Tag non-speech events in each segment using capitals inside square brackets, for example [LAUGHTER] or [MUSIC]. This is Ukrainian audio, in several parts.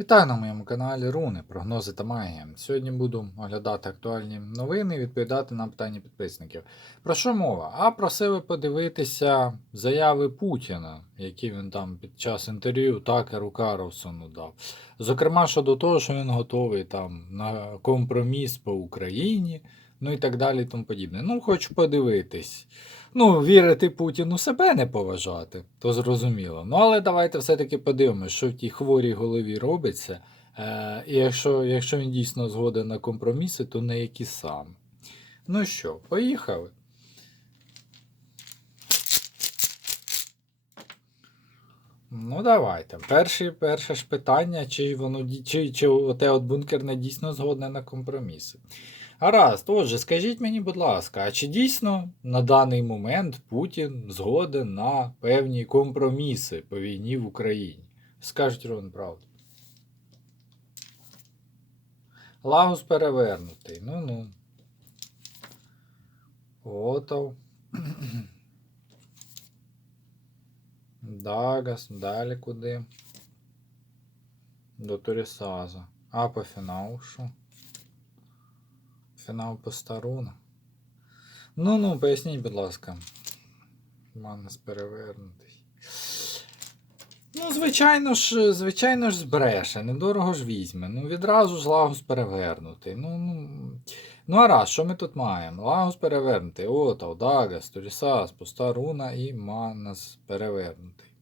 Вітаю на моєму каналі Руни, прогнози та магія. Сьогодні буду оглядати актуальні новини і відповідати на питання підписників. Про що мова? А просили подивитися заяви Путіна, які він там під час інтерв'ю Такеру Карлсону дав. Зокрема, щодо того, що він готовий там на компроміс по Україні, ну і так далі, і тому подібне. Ну, хочу подивитись. Ну, вірити Путіну себе не поважати, то зрозуміло. Ну, але давайте все-таки подивимося, що в тій хворій голові робиться. Е, і якщо, якщо він дійсно згоден на компроміси, то не які саме. Ну що, поїхали. Ну, давайте. Перші, перше ж питання, чи воно чи, чи оте от бункерне дійсно згодне на компроміси. Гаразд, отже, скажіть мені, будь ласка, а чи дійсно на даний момент Путін згоден на певні компроміси по війні в Україні? Скажіть Рон правду. Лагус перевернутий. Ну-ну. Готов. Дагас, далі куди? До Турісаза. А по фіналу що? Фінал Постаруна. Ну ну, поясніть, будь ласка. Манас перевернутий. Ну, звичайно ж, звичайно ж, збреше, недорого ж візьме. Ну, відразу ж Лагус перевернутий. Ну, ну, ну а раз, що ми тут маємо? Лагус перевернутий. Отав, Дагас, Турісас, Постаруна і Манас перевернутий.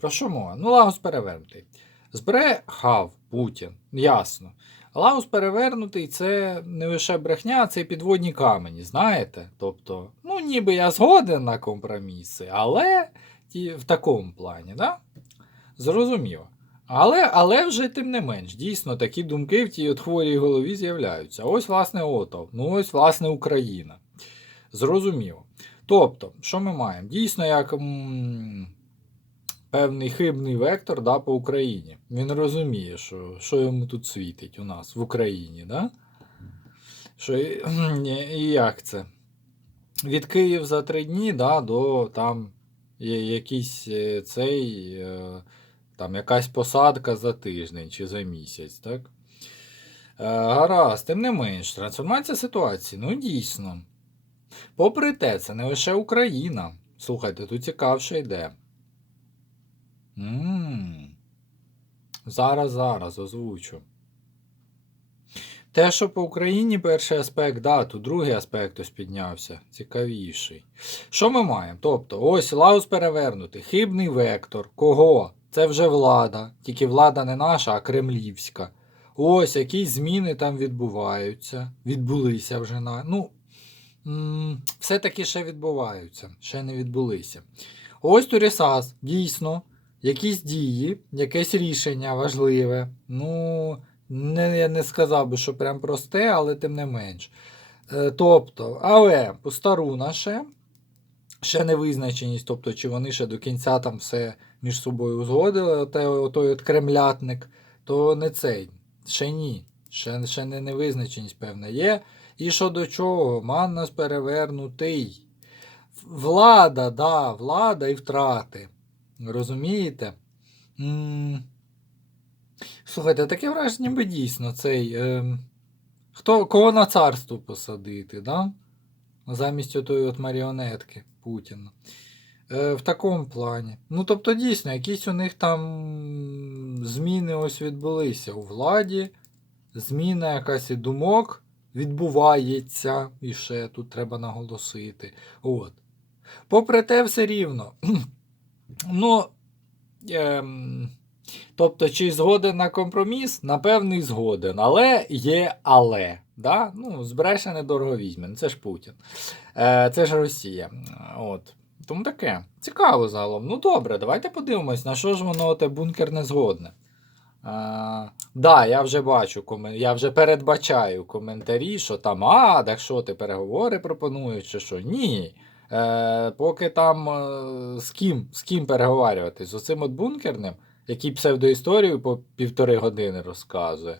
Про що мова? Ну, Лагус перевернутий. Збрехав Путін, ясно. Лагус перевернутий це не лише брехня, це й підводні камені, знаєте? Тобто, ну ніби я згоден на компроміси, але ті, в такому плані, да? Зрозуміло. Але, але вже тим не менш, дійсно такі думки в тій от хворій голові з'являються. Ось, власне, ОТО, ну ось, власне, Україна. Зрозуміло. Тобто, що ми маємо? Дійсно, як м, певний хибний вектор да, по Україні. Він розуміє, що, що йому тут світить у нас в Україні. Да? Що, і, [CLEARS THROAT] як це? Від Київ за три дні да, до там якийсь е, цей, е, там якась посадка за тиждень чи за місяць. так? Е, Гаразд, тим не менш, трансформація ситуації, ну дійсно. Попри те, це не лише Україна. Слухайте, тут цікавше йде. М Зараз, зараз озвучу. Те, що по Україні перший аспект, да, тут другий аспект ось піднявся, цікавіший. Що ми маємо? Тобто, ось Лаус перевернутий, хибний вектор. Кого? Це вже влада. Тільки влада не наша, а кремлівська. Ось якісь зміни там відбуваються. Відбулися вже на. Ну, все-таки ще відбуваються, ще не відбулися. Ось Турісас, дійсно, якісь дії, якесь рішення важливе. Ну, не, я не сказав би, що прям просте, але тим не менш. Е, тобто, але Постаруна ще, ще невизначеність, тобто, чи вони ще до кінця там все між собою узгодили, оте, отой от кремлятник, то не цей. Ще ні. Ще, ще не невизначеність, певна, є. І що до чого? Маннас перевернутий. Влада, да, влада і втрати. Розумієте? Слухайте, таке враження, ніби дійсно цей. Е, хто, кого на царство посадити, да? замість отої от маріонетки Путіна. Е, в такому плані. Ну, тобто, дійсно, якісь у них там зміни ось відбулися у владі, зміна якась і думок відбувається, і ще тут треба наголосити. От. Попри те, все рівно. [CLEARS THROAT] ну, ем, тобто, чи згоден на компроміс? Напевний згоден. Але є але. Да? Ну, збреше недорого візьме. Ну, Це ж Путін. Е, це ж Росія. От. Тому таке. Цікаво загалом. Ну добре, давайте подивимось, на що ж воно те бункер не згодне. А, да, я вже бачу, я вже передбачаю коментарі, що там, а, так що ти переговори пропонуєш, чи що? Ні. Е, поки там е, з ким з ким переговарювати? З оцим от бункерним, який псевдоісторію по півтори години розказує.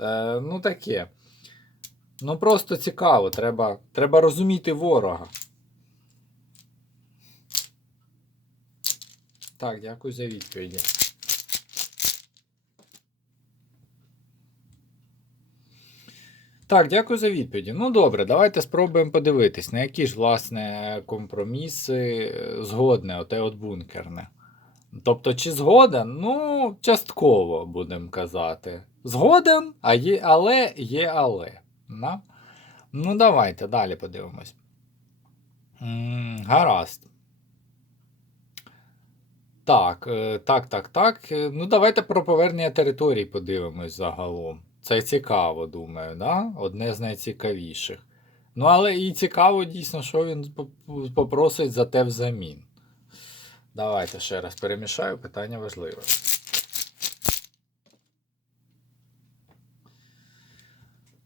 Е, ну таке. Ну просто цікаво, треба, треба розуміти ворога. Так, дякую за відповіді. Так, дякую за відповіді. Ну добре, давайте спробуємо подивитись, на які ж, власне, компроміси е, згодне, оте от бункерне. Тобто, чи згоден? Ну, частково будемо казати. Згоден, а є, але є але. На? Ну, давайте далі подивимось. Гаразд. Так, е, так, так, так. Е, Ну, давайте про повернення територій подивимось загалом. Це цікаво, думаю, да? Одне з найцікавіших. Ну, але і цікаво дійсно, що він попросить за те взамін. Давайте ще раз перемішаю, питання важливе.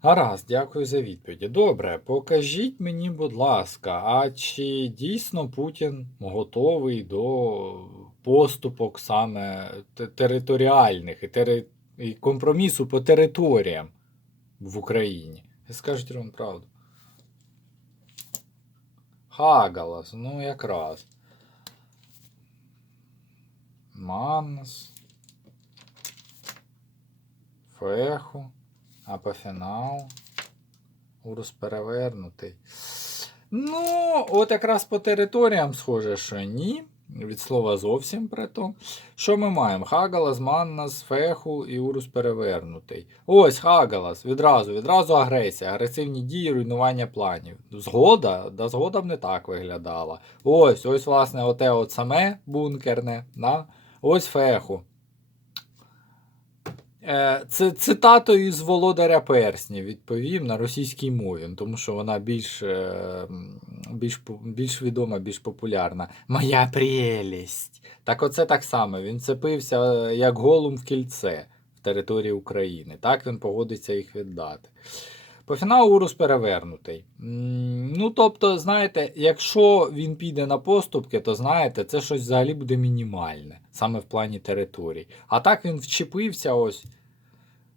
Гаразд, дякую за відповіді. Добре, покажіть мені, будь ласка, а чи дійсно Путін готовий до поступок саме територіальних і, тери... і компромісу по територіям в Україні? Скажіть вам правду. Хагалас, ну якраз. Маннас. Феху. А по. Урус перевернутий. Ну, от якраз по територіям схоже, що ні. Від слова зовсім при то. Що ми маємо? Хагалас, Маннас, Феху і Урус перевернутий. Ось Хагалас. Відразу, відразу агресія, агресивні дії, руйнування планів. Згода, да згода б не так виглядала. Ось, ось, власне, оте от саме бункерне. Да? Ось Феху. Е, Це цитатою з Володаря Персні відповім на російській мові, ну, тому що вона більш, е, більш, більш відома, більш популярна. Моя прелість. Так оце так само. Він цепився е, як голум в кільце в території України. Так він погодиться їх віддати. По фіналу Урус перевернутий. Ну, тобто, знаєте, якщо він піде на поступки, то знаєте, це щось взагалі буде мінімальне, саме в плані територій. А так він вчепився ось,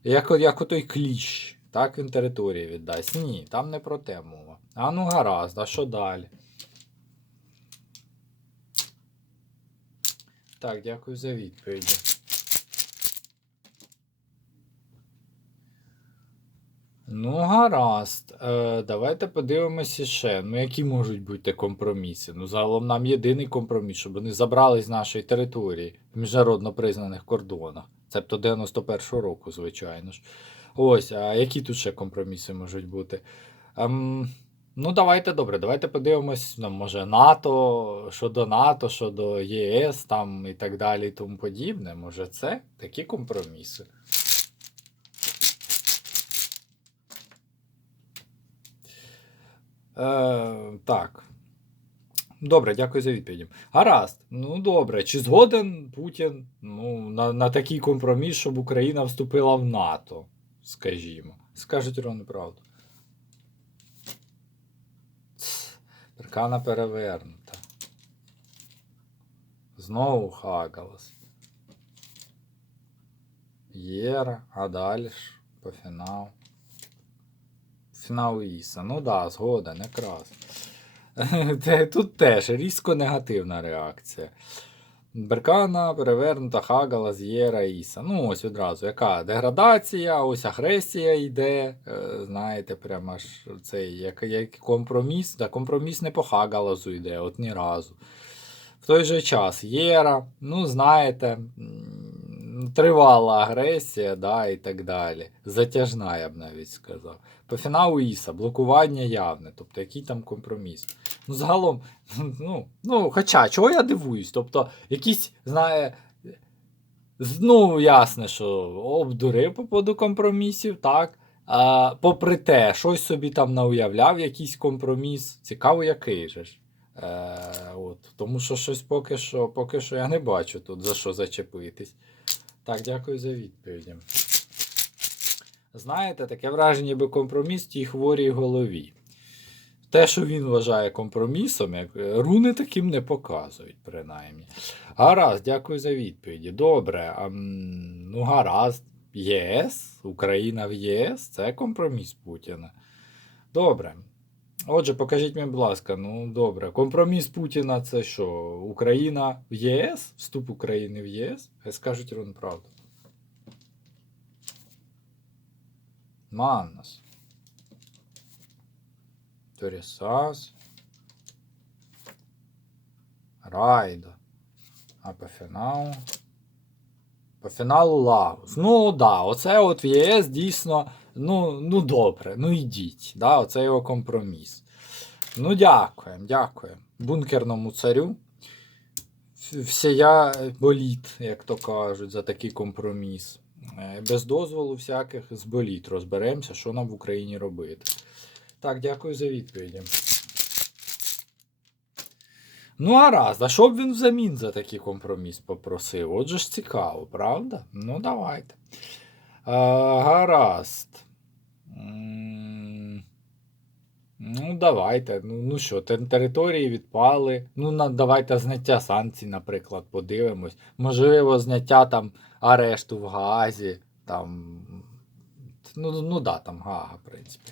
як, як отой кліщ. Так він території віддасть. Ні, там не про те мова. А ну гаразд, а що далі? Так, дякую за відповіді. Ну, гаразд. Е, давайте подивимося ще. Ну, які можуть бути компроміси? Ну, загалом нам єдиний компроміс, щоб вони забрали з нашої території в міжнародно признаних кордонах. Цебто 91-го року, звичайно ж. Ось, а які тут ще компроміси можуть бути? Ем, ну, давайте добре, давайте подивимось, ну, може, НАТО, щодо НАТО, щодо ЄС там і так далі, і тому подібне. Може, це такі компроміси. Е, так. Добре, дякую за відповідь. Гаразд. Ну добре. Чи згоден Путін ну, на, на такий компроміс, щоб Україна вступила в НАТО? Скажімо. Скажуть ровно правду. Перкана перевернута. Знову Хагалас. Єра, а далі по фіналу. Фінал Іса. Ну да, згоден, якраз. [LAUGHS] Тут теж різко негативна реакція. Беркана, перевернута, Хагала, З'єра, Іса. Ну, ось одразу, яка деградація, ось агресія йде. е, Знаєте, прямо ж цей як, як компроміс. Да, компроміс не по Хагалазу йде, от ні разу. В той же час Єра, ну, знаєте, тривала агресія, да, і так далі. Затяжна, я б навіть сказав. По фіналу Іса, блокування явне, тобто який там компроміс. Ну, загалом, [LAUGHS] ну, ну, хоча, чого я дивуюсь? Тобто, якісь, знає, ну, ясне, що обдурив по поводу компромісів, так. А, попри те, щось собі там науявляв, якийсь компроміс. Цікаво, який же ж. Е, от, тому що щось поки що, поки що я не бачу тут за що зачепитись. Так, дякую за відповіді. Знаєте, таке враження, ніби компроміс в тій хворій голові. Те, що він вважає компромісом, як е, руни таким не показують, принаймні. Гаразд, дякую за відповіді. Добре. А, ну, гаразд. ЄС, Україна в ЄС це компроміс Путіна. Добре. Отже, покажіть мені, будь ласка, ну добре. Компроміс Путіна це що? Україна в ЄС? Вступ України в ЄС? Хай скажуть рівно правду. Маннас. Торісас. Райдо. А по фіналу. По фіналу Лагус. Ну, да, оце от в ЄС дійсно. Ну, ну добре, ну йдіть. Да, Оце його компроміс. Ну, дякуємо, дякуємо. Бункерному царю. Всія боліт, як то кажуть, за такий компроміс. Е, Без дозволу всяких з розберемося, що нам в Україні робити. Так, дякую за відповіді. Ну, гаразд, а що б він взамін за такий компроміс попросив? Отже ж цікаво, правда? Ну, давайте. А, гаразд. Ну, давайте. Ну, ну що, території відпали. Ну, на, давайте зняття санкцій, наприклад, подивимось. Можливо, зняття там арешту в Газі. Там. Ну, ну да, там Гага, в принципі.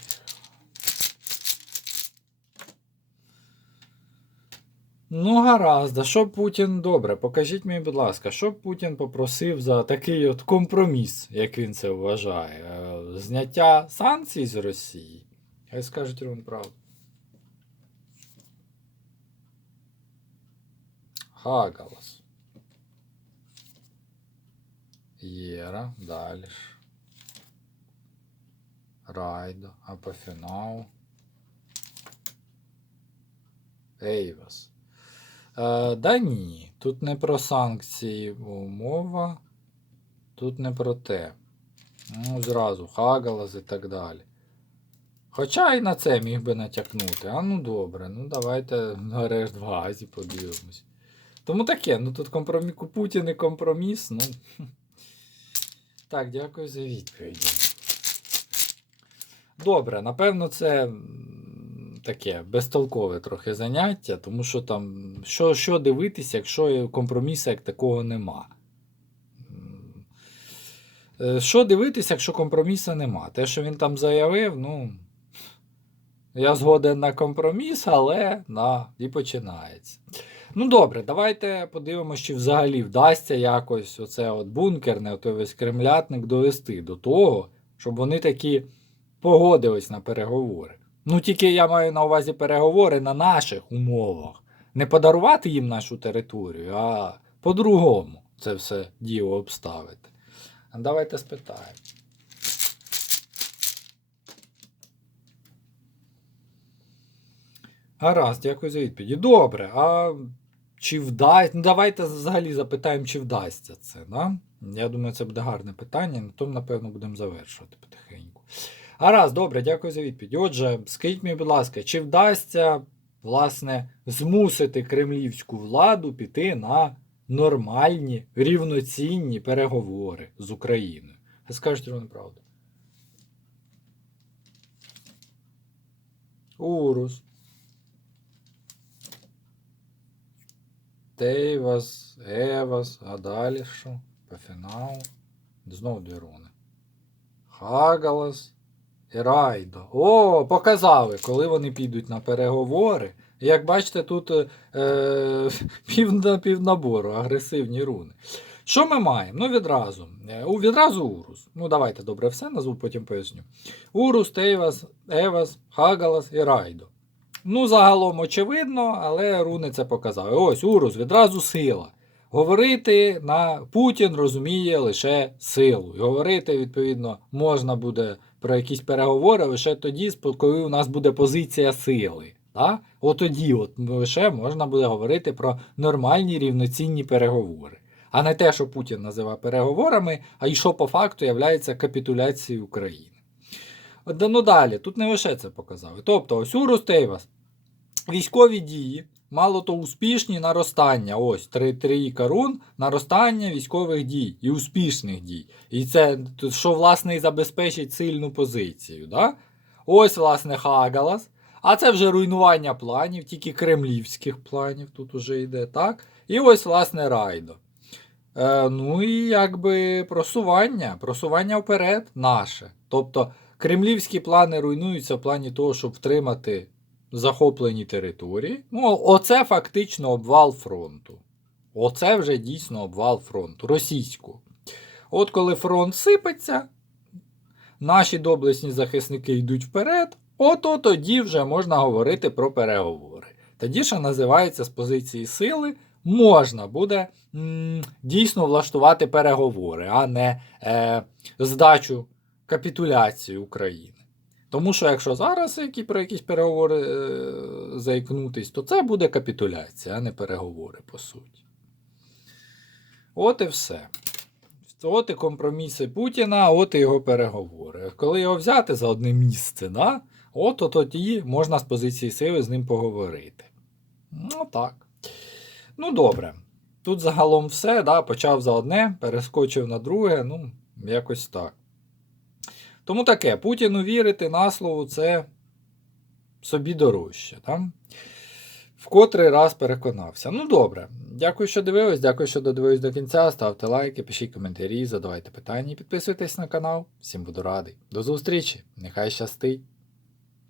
Ну, гаразд, що Путін добре? Покажіть мені, будь ласка, що Путін попросив за такий от компроміс, як він це вважає? Е, Зняття санкцій з Росії? Хай скажуть вам правду. Хагалас. Єра, далі. Райдо, Апофінал. Ейвас. Е, да ні, тут не про санкції мова. Тут не про те. Ну, зразу Хагалас і так далі. Хоча і на це міг би натякнути. А ну добре, ну давайте нарешт в Газі подивимось. Тому таке, ну тут компроміс Путін і компроміс, ну. [LAUGHS] Так, дякую за відповіді. Добре, напевно, це таке безтолкове трохи заняття, тому що там що, що дивитися, якщо компромісу як такого нема. Е, Що дивитися, якщо компромісу нема? Те, що він там заявив, ну. Я згоден на компроміс, але на, і починається. Ну добре, давайте подивимося, чи взагалі вдасться якось оце от бункерне, той весь кремлятник довести до того, щоб вони такі погодились на переговори. Ну тільки я маю на увазі переговори на наших умовах. Не подарувати їм нашу територію, а по-другому це все діло обставити. Давайте спитаємо. Гаразд, дякую за відповіді. Добре, а чи вдасться. Ну, давайте взагалі запитаємо, чи вдасться це. Да? Я думаю, це буде гарне питання, на тому, напевно, будемо завершувати потихеньку. Гаразд, добре, дякую за відповідь. Отже, скажіть мені, будь ласка, чи вдасться, власне, змусити кремлівську владу піти на нормальні, рівноцінні переговори з Україною? Ви вам правду. Урус. Тейвас, Евас, а далі що? По фіналу. Знову дві руни. Хагалас Райдо. О, показали, коли вони підуть на переговори. Як бачите, тут е, на пів агресивні руни. Що ми маємо? Ну, відразу. Е, Відразу Урус. Ну, давайте добре все назву, потім поясню. Урус, Тейвас, Евас, Хагалас і Райдо. Ну, загалом очевидно, але руни це показали. Ось Урус, відразу сила. Говорити на Путін розуміє лише силу. І говорити, відповідно, можна буде про якісь переговори лише тоді, коли у нас буде позиція сили. Да? От тоді от лише можна буде говорити про нормальні рівноцінні переговори. А не те, що Путін називає переговорами, а й що по факту є капітуляцією України. Ну далі, тут не лише це показали. Тобто, ось Урус Тейвас. Військові дії, мало то успішні наростання. Ось три трійка рун, наростання військових дій і успішних дій. І це, що, власне, і забезпечить сильну позицію. Да? Ось, власне, Хагалас. А це вже руйнування планів, тільки кремлівських планів тут уже йде, так? І ось, власне, Райдо. Е, ну і якби просування, просування вперед наше. Тобто кремлівські плани руйнуються в плані того, щоб втримати захоплені території. Ну, оце фактично обвал фронту. Оце вже дійсно обвал фронту російського. От коли фронт сипеться, наші доблесні захисники йдуть вперед, Ото тоді вже можна говорити про переговори. Тоді, що називається з позиції сили, можна буде м, дійсно влаштувати переговори, а не е, здачу капітуляцію України. Тому що якщо зараз які, про якісь переговори е, заікнутись, то це буде капітуляція, а не переговори, по суті. От і все. От і компроміси Путіна, от і його переговори. Коли його взяти за одне місце, да? от то тоді можна з позиції сили з ним поговорити. Ну так. Ну, добре. Тут загалом все, да? почав за одне, перескочив на друге, ну, якось так. Тому таке, Путіну вірити на слово це собі дорожче. Так? В котрий раз переконався. Ну добре. Дякую, що дивились. Дякую, що додивились до кінця. Ставте лайки, пишіть коментарі, задавайте питання і підписуйтесь на канал. Всім буду радий. До зустрічі! Нехай щастить!